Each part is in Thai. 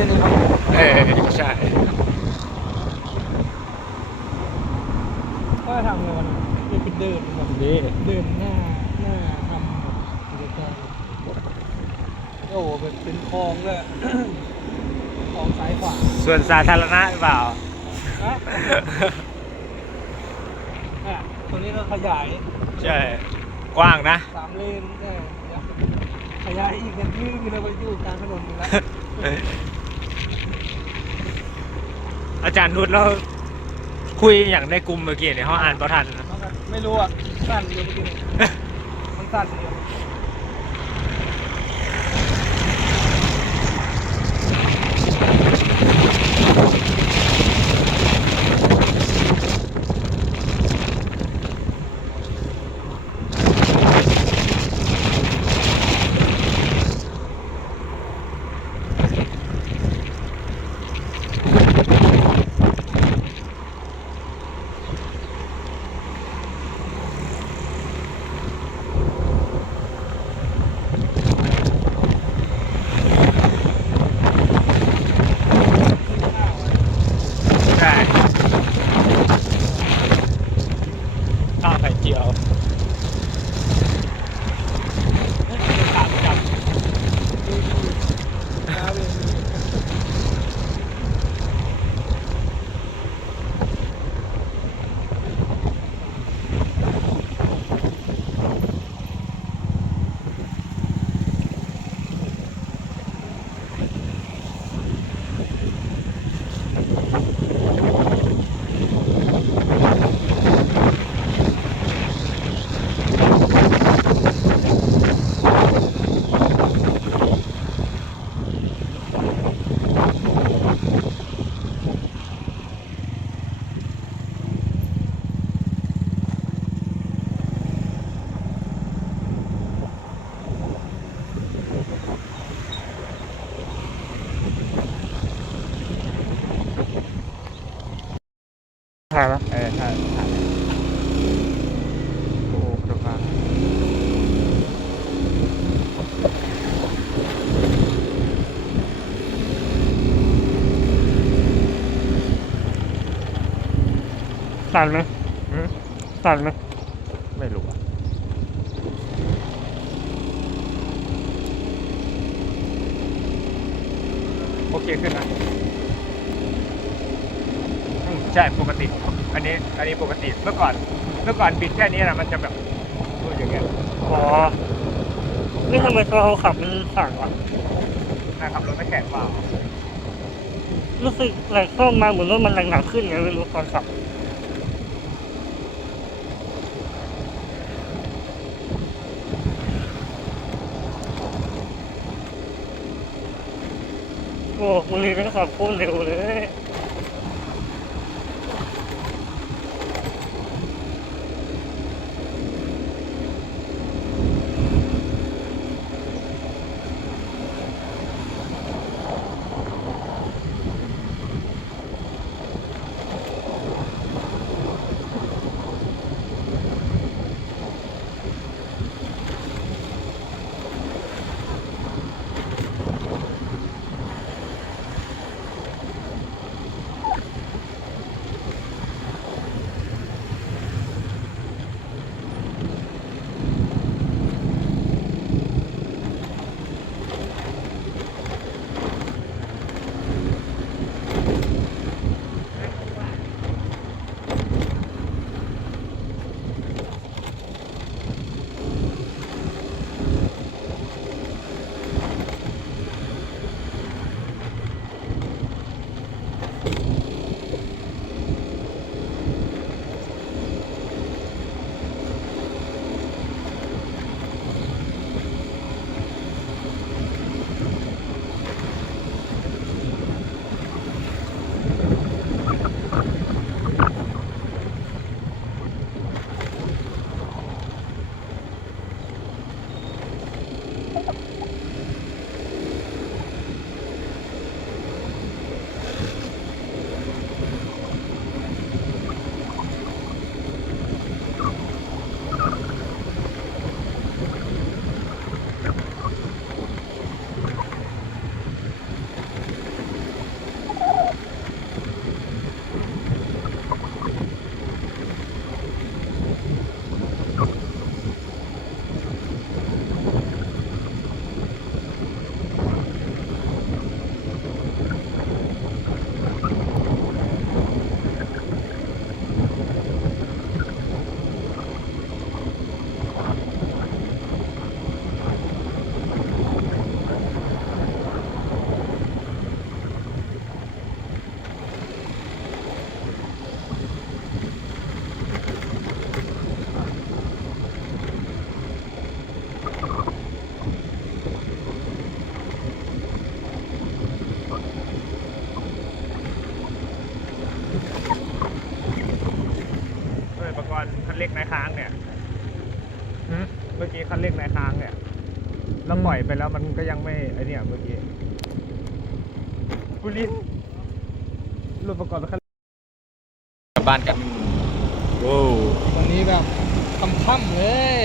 ส้นนี้ครับเออใช่ก็ทำเลยวันนั้นนี่เป็นเดินแบบดีเดินหน้าหน้าทำแบบกิจการโอ้โหเป็นเป็นคลองเลยคลองซ้ายขวาส่วนสาธารณะหรือเปล่านะอะตัวนี้เราขยาย ใช่ กว้างนะสามเลนขยายอีกกันยืดเราไปอยู่กลางถนนอยู่แล้ว อาจารย์นุชเราคุยอย่างในกลุ่มเมื่อกี้เนี่ยเขาอ่านประทันนะ ไม่รู้อะ สั้นอยู่เมื่อกี้นี่มันสั้นเดียว สั่นไหมไม่รู้อะโอเคขึ้นนะอืมใช่ปกติ อันนี้ อันนี้ปกติ เมื่อก่อน เมื่อก่อนบิดแค่นี้นะมันจะแบบพูดอย่างเงี้ยอ๋อ นี่ทำไมตอนเราขับมันสั่นวะนะครับรถไม่แข็งเปล่ารู้สึกไหลเข้ามาเหมือนรถมันหนักๆขึ้นไงไม่รู้ตอนขับ โอ้บุรี แล้วมันก็ยังไม่ไอเนี่ยเมื่อกี้บุรีรถประกอบคันกลับบ้านกันโว้ววันนี้แบบค่ำๆเลย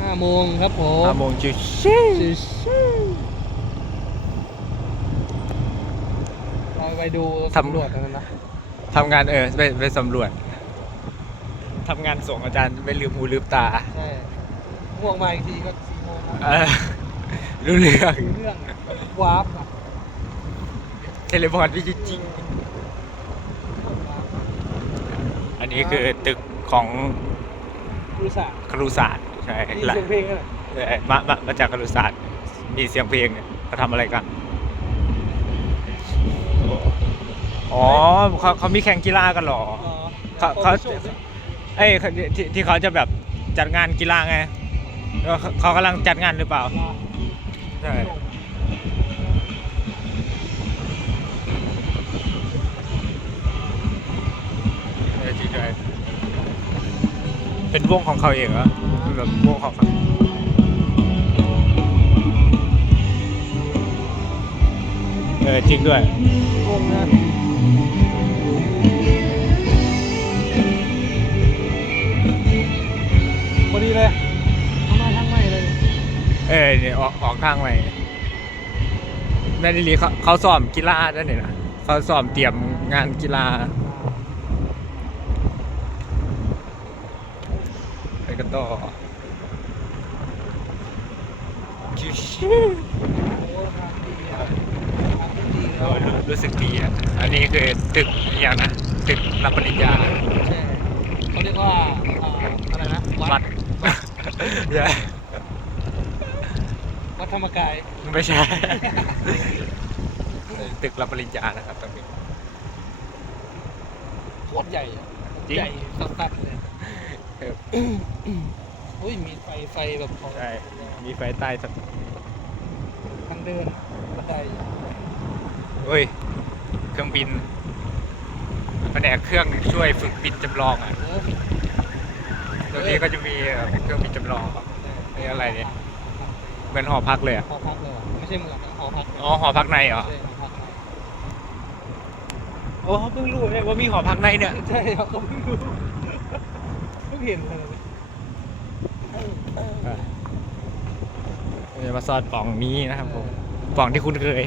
ห้าโมงครับผมห้าโมงชิวชิวๆเราไปดูสำรวจกันนะทำงานเออไปไปสำรวจทำงานส่งอาจารย์ไม่ลืมหูลืมตาใช่ง่วงมาอีกทีก็สี่โมงค รับเออรู้เรื่องคือเรื่องวาร์ปอะเทเลพอร์ตวิจิจริงอันนี้คือตึกของรู้สาครุศาสตร์ใช่นี่ละเสียงเพลงกันเหรอเออมามามาจากครุศาสตร์มีเสียงเพลงเนี่ยเขาทำอะไรกัน อ๋อเขาเขามีแข่งกีฬากันเหรอ อ๋อเขาเขาเอ้ยเขาที่ที่เขาจะแบบจัดงานกีฬาไงแล้วเขาเขากำลังจัดงานหรือเปล่าใช่เอ อจริงด้วยเป็นวงของเขาเองเหรอแบบวงของเขาเออจริงด้วยงงนะพอดีเลย เออเนี่ยออกออกทางใหม่แม่ดิลีเขาเขาซ้อมกีฬาด้วยเนี่ยนะเขาซ้อมเตรียมงานกีฬาไปกันต่อชิวโอ้ทางดีอะทางที่ดีๆแล้เอวอรู้รู้สึกดีอะ อันนี้คือตึกอหย่างนะ ตึกรับปริญญาใช่เขาเรียกว่าอ่าอะไรนะ วัดใช่ วัดธรรมกาย ไม่ใช่ ตึกรับปริญญานะครับตรงนี้ โคตรใหญ่อะจริง ใหญ่สัสๆเลยเอออุ้ยมีไฟไฟแบบของใช่มีไฟใต้สะทางเดินบันไดเฮ้ย เครื่องบินแผนกเครื่องช่วยฝึกบินจำลองอะโอ้ตรงนี้ก็จะมีเอ่อเครื่องบินจำลองครับนี่อะไรเนี่ย เหมือนหอพักเลยอะหอพักเลยเหรอไม่ใช่เหมือนหอพักเลยอ๋อหอพักในเหรอ ใช่หอพักในโอ้เพิ่งรู้เนี่ยว่ามีหอพักในเนี่ย ใช่ครับผมเพิ่งรู้เพิ่งเห็นเลยเราจะมาซอดปล่องนี้นะครับผมปล่องที่คุณเคย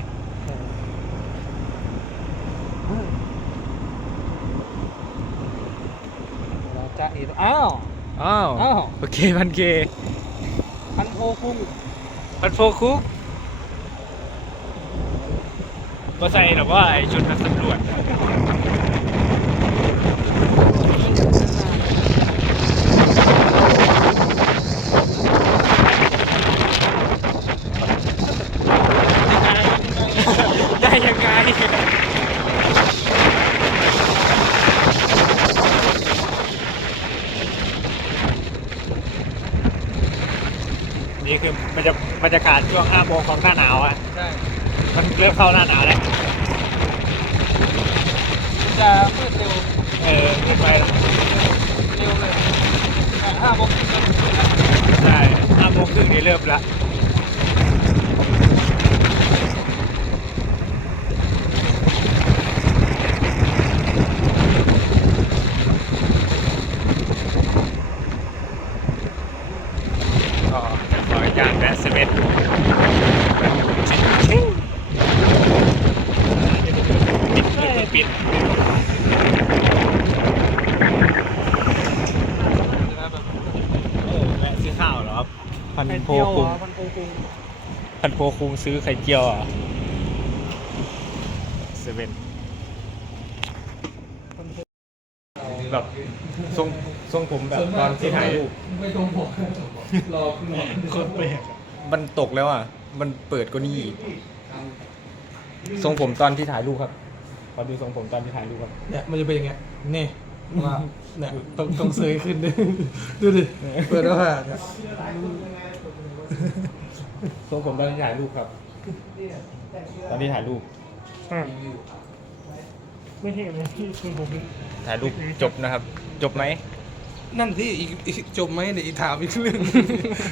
เราจะเห็นอ้าว อ้าว อ้าว โอเคพันเค พันโพคุ้ง พันโฟคุกมาใส่แบบว่าไอชุดนักสำรวจ ได้ยังไง นี่คือบ รรยาบรรยากาศช่วง5โมงของหน้าหนาวอะ ใช่ มันเริ่มเข้าหน้าหนาวแล้ว จะมืดเร็ว เออขึ้นไปแล้วเร็วเลยอะห้าโมงครึ่งก็ถึงแล้วใช่5โมงครึ่งนี่เริ่มแล้ว ก็ขออนุญาตแวะเซเว่นปิดเพิ่งปิด เออแวะซื้อข้าวเหรอครับพัน ไข่ โพ เจียว คุ เหรง อพันโพคุ้ง พัน โพคุงซื้อไข่เจียวอะเซเว่นพันโพแบบทรงทรงผมแบบตอนที่ถ่ายรูปไม่ต้องบอกรอคุณหมอคนแปลกมันตกแล้วอะ มันเปิดก็นี่อีกทรงผมตอนที่ถ่ายรูปครับขอดูทรงผมตอนที่ถ่ายรูปครับเนี่ยมันจะเป็นอย่างเงี้ยนี่ว่าเนี่ยต้องต้องเซยขึ้นดิดูดิเปิดแล้วค่ะเนี่ย ทรงผมตอนที่ถ่ายรูปครับ ตอนที่ถ่ายรูปไม่เห็นเลยที่คุณผมถ่ายรูปจบนะครับ จบไหม นั่นที่อีกอีกจบไหมเดี๋ยวอีกถามอีกเรื่อง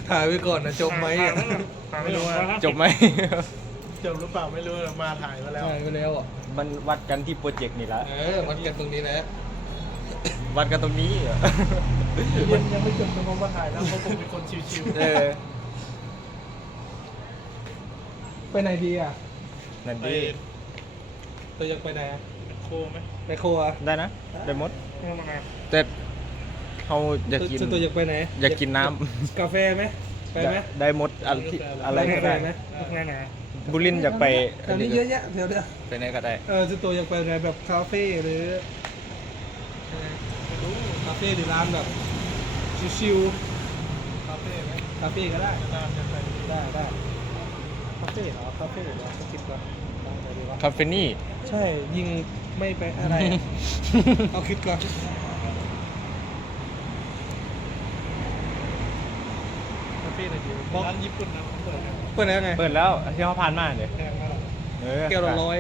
ถ่ายไว้ก่อนนะจบไหมอะไม่รู้ว่าจบไหม จบหรือเปล่าไม่รู้มาถ่ายมาแล้ว ถ่ายไปแล้วอะมันวัดกันที่โปรเจกต์นี่ละ เออวัดกันตรงนี้แหละวัดกันตรงนี้เหรอยังยังไม่จบแต่ผมมาถ่ายแล้วเพราะผมเป็นคนชิวเออ ไปไหนดีอะนั่นๆไปดีตัวอยากไปไหนอะโคไหมไปครัวได้นะได้หมดไม่ต้องมา แต่เขาอยากกิน ตัวตัวอยากไปไหนอยากกินน้กาแฟไหมไปไหมำได้หมดอะไรที่อะไรก็ได้กาแฟไหมต้องแน่นะบุรินทร์อยากไปแถวนี้เยอะแยะแถวเดียวไปไหนก็ได้ เออตัวอยากไปไหนแบบคาเฟ่หรือเออไม่รู้คาเฟ่หรือร้านแบบชิวๆคาเฟ่ไหมคาเฟ่ก็ได้น่าจะไป ได้ได้คาเฟ่เหรอคาเฟ่เหรอคิดก่อนได้ไหนดีวะคาเฟนี่ ใช่ยิงไม่ไปอะไรอะ เอาคิดก่อนคาเฟ่ไหนดีบอกร้านญี่ปุ่นนะผมเปิดนะเปิดแล้วไงเปิดแล้วที่เขาผ่านมาเลยแพงมากเออแก้วละร้อย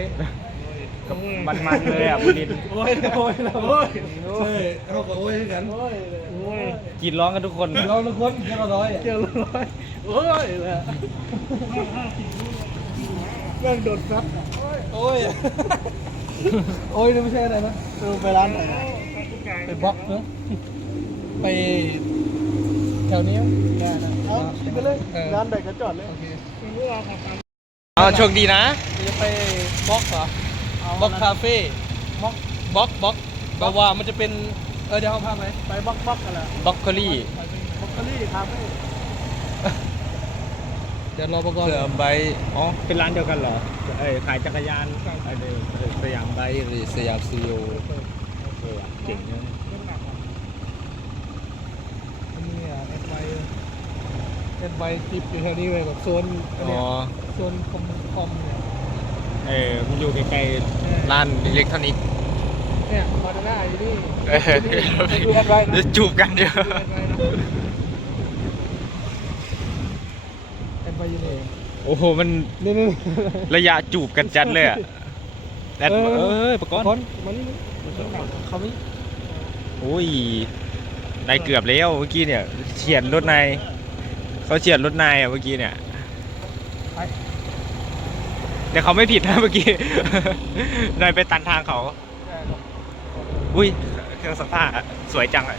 มันมันๆเลยอะบุรินทร์โอ้ยโอ้ยโอ้ยโอ้ยเอากับโอ้ยให้กันโอ้ยโอ้ยกรีดร้องกันทุกคนเราละคนแก้วละร้อยอะเจอร้อยโอ้ยเลยแม่งโดดซัดโอ้ยโอ้ยนี่ไม่ใช่อะไรนะเออไปร้านไหนนะไปบล็อกเนอะไปแถวนี้ได้นะเอาคิดไปเลยออร้านไหนก็จอดเลยโอเคเอาโชคดีนะจะไปบล็อกเหรอ บล็อกคาเฟ่บล็อกบล็อกบล็อกแบบว่ามันจะเป็น เออเดี๋ยวเอาภาพไหมไปบล็อกบล็อกกันแหละบล็อกโคลี่ บล็อกเกอรี่คาเฟ่เดี๋ยวรอประกอบเสือใบอ๋อ เป็นร้านเดียวกันเหรอเอ้ยขายจักรยานไอ้เดี๋ยวสยามไบหรือสยามซีโอเออเจ๋งเนี่ยนี่อะแอดไวแอดไวจิบอยู่แถวนี้เลยแบบโซนอันอ๋เนี้อยโซนคอมคอมเนี่ย เออมันอยู่ใกล้ๆร้านอิเล็กทรอนิกส์เนี่ยมาด้านหน้าอยู่นี่เออดูแอดไวนะจะจูบกันเดี๋ยวดูแอดไวนะแอดไวอยู่นี่โอ้โห มันนี่นี่ระยะจูบกันจัดเลยอะแอดเออเอ้ยประกอบก่อนมานี่เขาไม่โอ้ยนายเกือบแล้วเมื่อกี้เนี่ยเฉียดรถนายเขาเฉียดรถนายอะเมื่อกี้เนี่ย ไป แต่เขาไม่ผิดนะเมื่อกี้ นายไปตันทางเขา อุ้ยเครื่องซักผ้าสวยจังอะ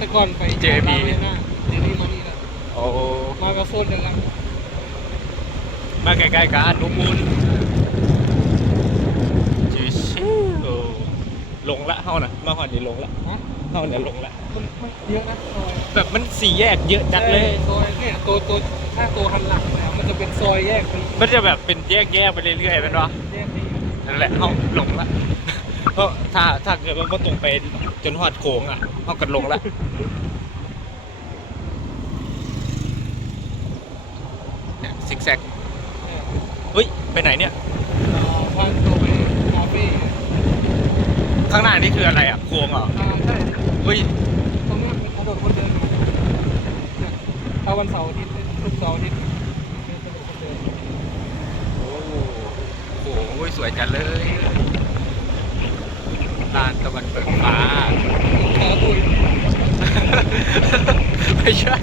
แต่ก่อนไป JB ร้านเลยนะเดี๋ยวนี้มานี่นะโอ้มากับโซนเดียวกันมาใกล้ๆกันนุมูลชิวๆโอ้ลงละเฮาน่ะมาหอดนี่ลงละฮะเฮาเนี่ยลงละ มันไม่เยอะนะซอยแบบมันสี่แยกเยอะจัดเลยซอยเนี่ยตัวตัวถ้าตัวหันหลังเนี่ย มันจะเป็นซอยแยกไปมันจะแบบเป็นแยกแยกๆไปเรื่อยๆเป็นวะแยกไปอีกนั่นแหละเขาหลงละเพราะถ้าถ้าเกิดว่าบ่ตรงไปจนหอดโค้งอะเขาก็หลงละเนี่ยซิกแซกเนี่ยเฮ้ยไปไหนเนี่ยเอาทางตัวไปคาเฟ่ข้างหน้านี่คืออะไรอะโค้งเหรออ่าใช่เฮ้ยตรงเนี้ยเป็นถนนคนเดินอยู่เนี่ยถ้าวันเสาร์อาทิตย์ทุกเสาร์อาทิตย์เป็นถนนคนเดิน โอ้โหโอ้ย สวยจัดเลยลานตะวันเปิดฟ้าขาตุยไม่ใช่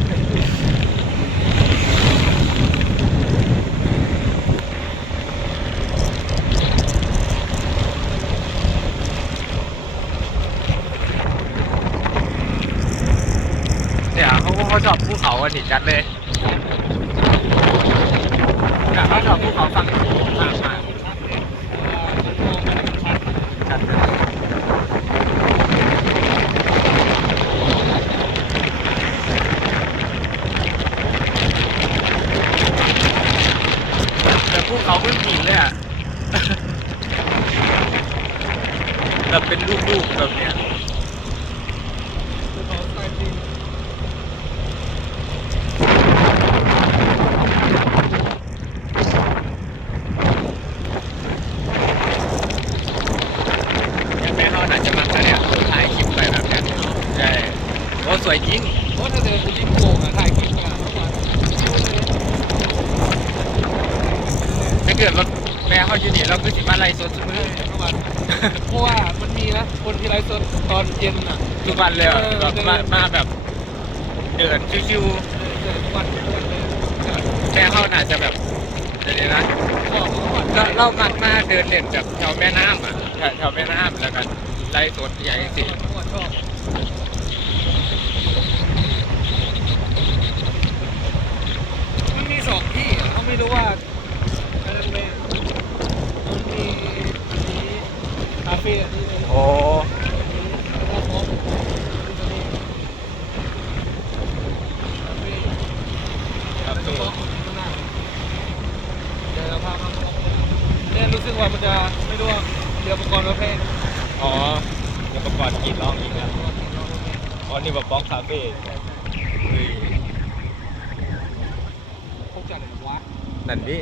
เนี่ยเขาเขาชอบภูเขาอันนี้จัดเลยเนี่ยเขาชอบภูเขาฟังทางมาจัดเลยแต่ภู เขาเป็นผินเลยอะ แบบเป็นลูกๆแบบเนี้ย ภูเขาสไตล์จีน ยังแม่เขาอาจจะมักนะเนี่ยถ่ายคลิปไปแบบเนี้ยใช่โอ้สวยจริง เพราะถ้าเดินไปริมโขงอะถ่ายคลิปขนาดเมื่อวาน ถ้าเกิดรถแม่เขาอยู่นี่เราก็สิมาไล่สดเสมอ เมื่อวาน เพราะว่ามันมีนะคนที่ไลฟ์สดต อนเย็นอะทุกวันเลยเหรอเออแบบมามาแบบ เดินชิวเดินทุกวันทุกวันเลยๆแม่เขาน่าจะแบบเดี๋ยวนี้นะบอกเขาก่อนเราเรามักมาเดินเล่นแบบแถวแม่น้ำอะแถวแถวแม่น้ำแล้วกันไล่สดใหญ่สิเขาบอกชอบมันมีสองที่อะเขาไม่รู้ว่าอะไรไหมมันมีอันนี้คาเฟ่อันนี้เลยโอ้ แล้วก็พร้อมมันจะมีคาเฟ่ ครับ แล้วก็ ตู้ บล็อกข้างหน้าเดี๋ยวเราพามาบล็อกเนี่ยรู้ สึกว่ามันจะไม่รู้ว่าเรือประกอบประเภทอ๋ออุปกรณ์กินร้องอีกแล้วอ๋อนี่แบบบล็อกคาเฟ่เฮ้ยพวกจัดเลยวะนั่นดิ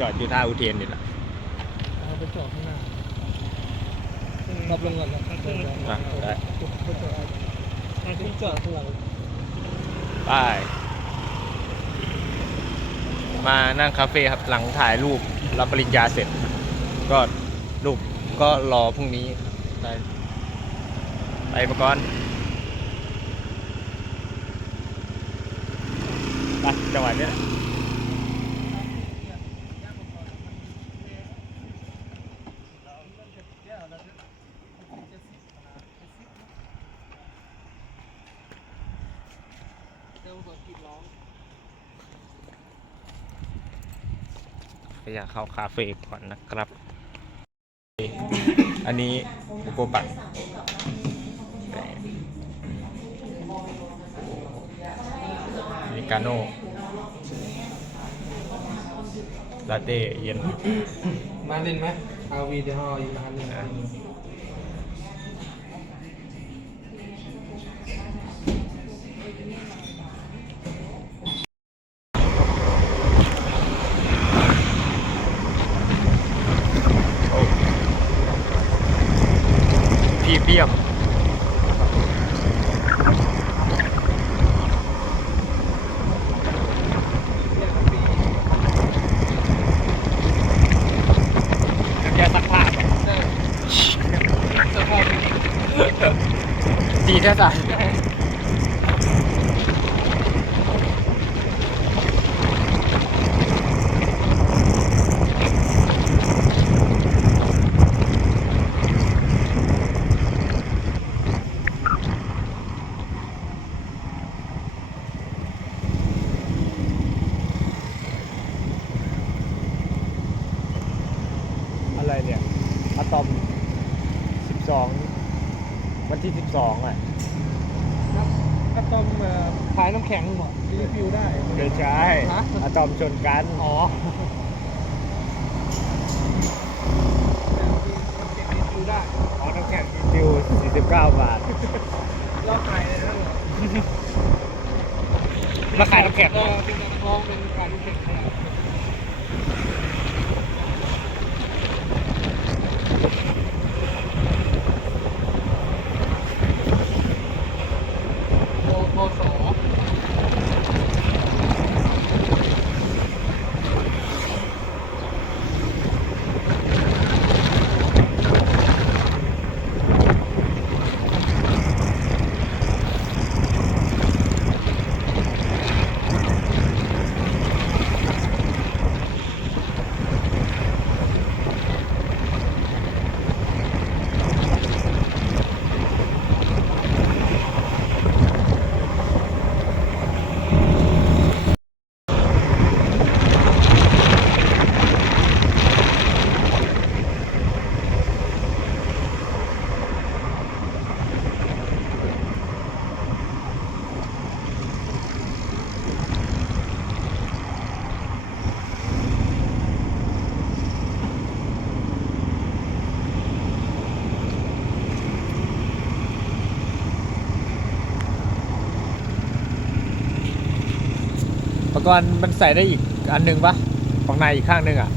จอดอยู่ท่าอุเทนนี่แหละเอาไปจอดข้างหน้าขับลงก่อนนะอะได้ไปจอดไปจอดข้างหลังไป มานั่งคาเฟ่ครับหลังถ่ายรูปรับปริญญาเสร็จ ก็รูปก็รอพรุ่งนี้ไปไปมาก่อนไปจังหวะนี้แหละ เดี๋ยวผมกินร้อง ก็อยากเข้าคาเฟ่ก่อนนะครับ อันนี้อุปปัตอเมริกาโน่ลาเต้เย็น มาเล่นไหมอาวีเดี๋ยวเราอยู่นานนึง อะ โอ้พรีเมียม น้ำยาซักผ้าปะ ใช่สภาพ ดีแท้สัสอะไร เนี่ยอะตอม 12 วันที่ 12 อะครับก็ต้องเอ่อขายน้ำแข็งหมดรีวิวได้ ไม่ใช่ฮะ อะตอมชนกัน อ๋อเก็บรีวิวได้ อ๋อน้ำแข็งดิว49 บาทยอดขายเลยนะราคาน้ำแข็งเออเป็นการลองเป็นการน้ำแข็งเนี่ยโปกรณ์มันใส่ได้อีกอันหนึงปะของในอีกข้างหนึงอะ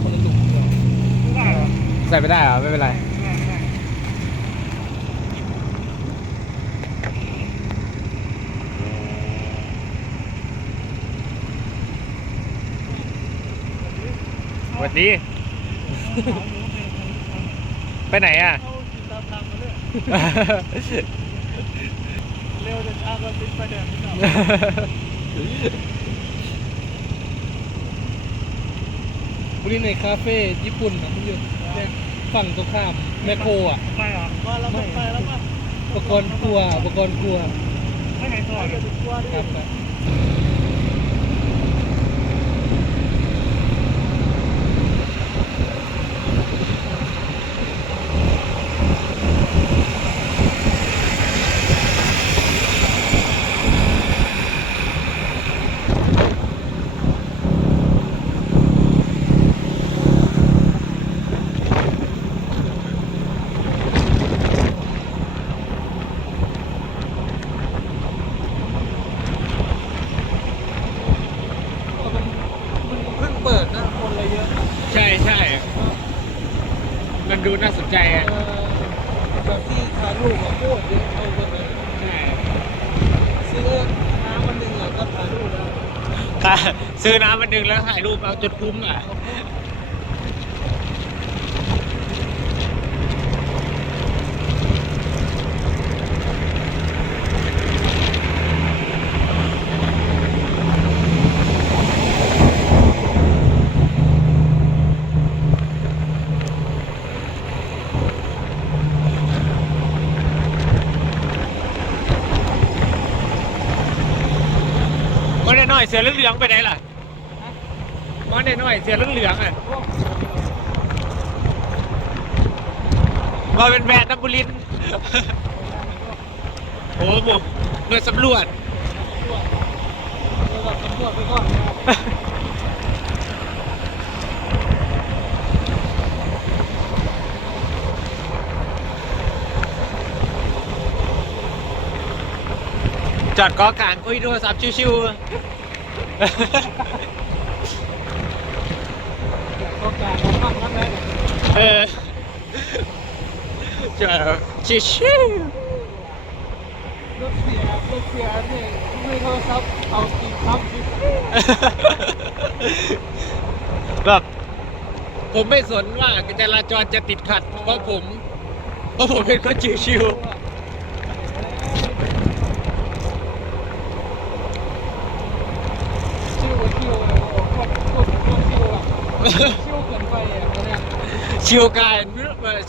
คนละหนุ่มเดียวใส่ไม่ได้เหรอไม่เป็นไรสวัสดี ไปไหนอะ เอากินตามทางมาเลย เร็วจะช้าก็ติดไฟแดงไม่ได้วันนี้ในคาเฟ่ญี่ปุ่นนะคุณอยู่เนี่ยฝั่งตรงข้ามแมคโครอะไปเหรอมาแล้วไปไปแล้วป่ะอุปกรณ์ครัวอุปกรณ์ครัวไม่ไหนต่อจะกลัวดิครับครับ เพิ่งเปิดนะคนเลยเยอะ ใช่ใช่ มันดูน่าสนใจ เอ อะ อแบบที่ถ่ายรูปกับโคตรเยอะเอาคนเลย ใช่ ซื้อน้ำมันหนึ่งอะก็ถ่ายรูปแล้ว ค่ะ หน้ำมันดึงแล้วถ่ายรูปเอาจนคุ้มอะมาได้หน่อยเสือเหลืองๆไปไหนล่ะ มาได้น่อยเสือเหลืองๆอะมาเป็นแบรนด์น้ำบุรินโอ้โหหน่วยสำรวจเราแบบสำรวจไปก่อนจอดกอกลางคุยโทรศัพท์ชิวๆ เออจอดชิวรถเสียรถเสียเนี่ยไม่โทรศัพท์เอากี่คำสิๆแบบผมไม่สนว่าจราจรจะติดขัด เพราะผม เพราะผมเป็นคนชิวชิวชิวชิวชิวอะๆ ชิวเกินไปอะเนี่ย ชิวกาย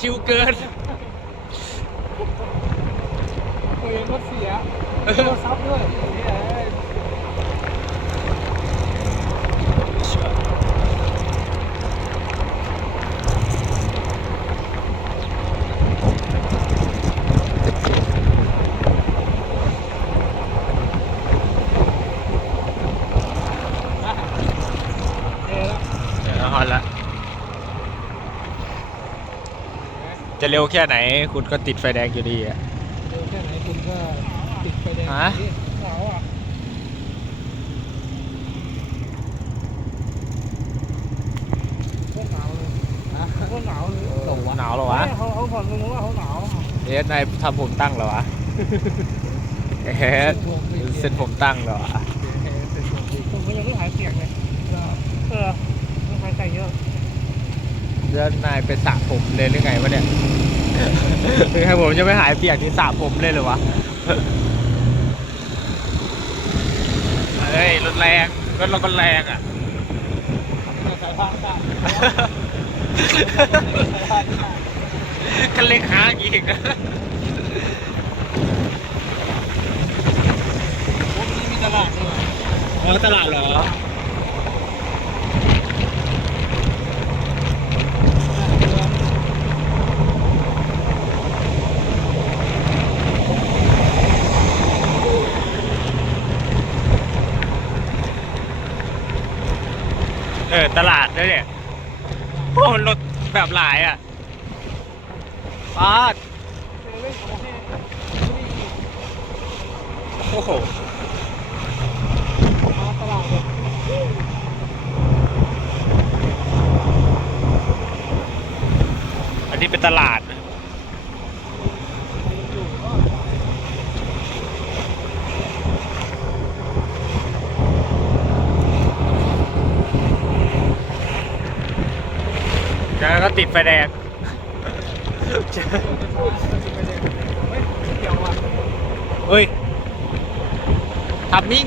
ชิวเกินเคยรถเสียโทรศัพท์ด้วยเนี่ย เออ เออฮอนละ จะ เร็วแค่ไหน คุณก็ติดไฟแดงอยู่ดีอะเร็วแค่ไหนคุณก็ติดไฟแดงฮะหนาวอะโคตรหนาวเลยนะโคตรหนาวเลยหลงหนาวเหรอวะเขาเขาผ่อนมึงว่าเขาหนาวเอสนายทำผมตั้งเหรอวะเอสเส้นผมตั้งเหรอวะผมก็ยังไม่หายเปียกเลยเออต้องหายใจเยอะ แล้วนายไปสระผมเลยหรือไงวะเนี่ยคือให้ผมจะไม่หายเปียกที่สระผมเลยเหรอวะเฮ้ยรถแรงรถเรามันแรงอะสายพานได้กันเล็กหาอีกนะผมนี่มีตลาดด้วยอ๋อตลาดเหรอเอ อตลาดด้วยเนี่ยโอ้รถแบบหลายอะปาดโอ้โหอันนี้เป็นตลาดนะเจอ แล้วก็ ติดไฟแดงเฮ้ยทับมิ่ง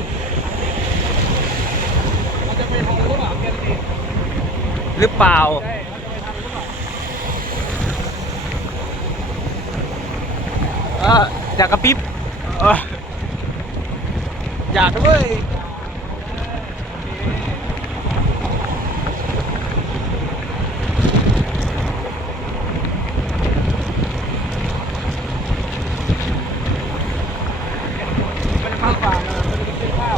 หรือเปล่าอยากกระปิ๊บอยากด้วย มันจะเข้าป่านะมันจะไปซื้อข้าว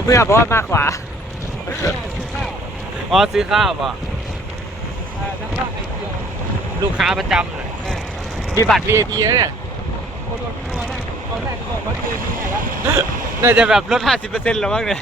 ผมเพื่อเพราะว่ามากขวาซื้อข้าวอ๋อซื้อข้าวป่ะอ่าทั้งข้าวไข่เจียวลูกค้าประจำเลยแม่มีบัตร VIP แล้วเนี่ย คนวันที่นอนนั่งตอนแรกก็บอกว่าเจมีไงละ น่าจะแบบลด 50%แล้วมั้งเนี่ย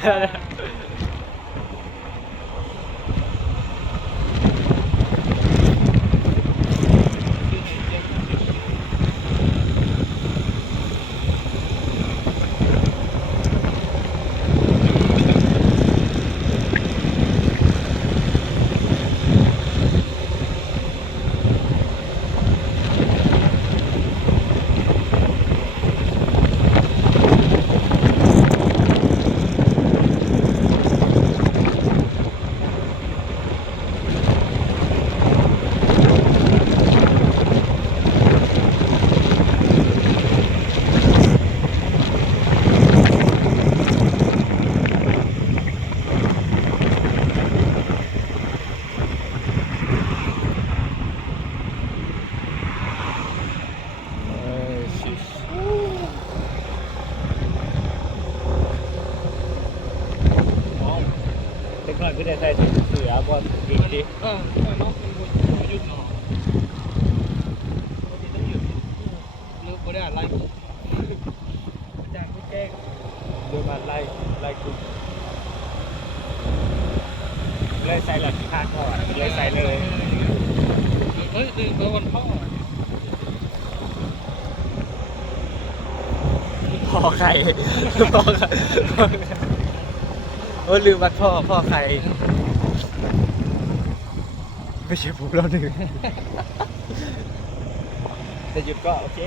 เด็ก น้อยก็ได้ใส่เสือบ่ดีดีเออเออเนาะมันหยุดหยุดเนาะปกติต้องหยุดหรือบ่ได้อะไรกูแจ้งกูแจ้งดูมาไล่ไล่คุมเลยใส่หลักคาก่อนเลยใส่เลยเฮ้ยลืมเบอร์วันพ่อพ่อใครพ่อใค รโอ้ลืมวัดพ่อพ่อใคร ไม่ใช่ผมแล้วหนึ่ง แต่หยุดก็โอเค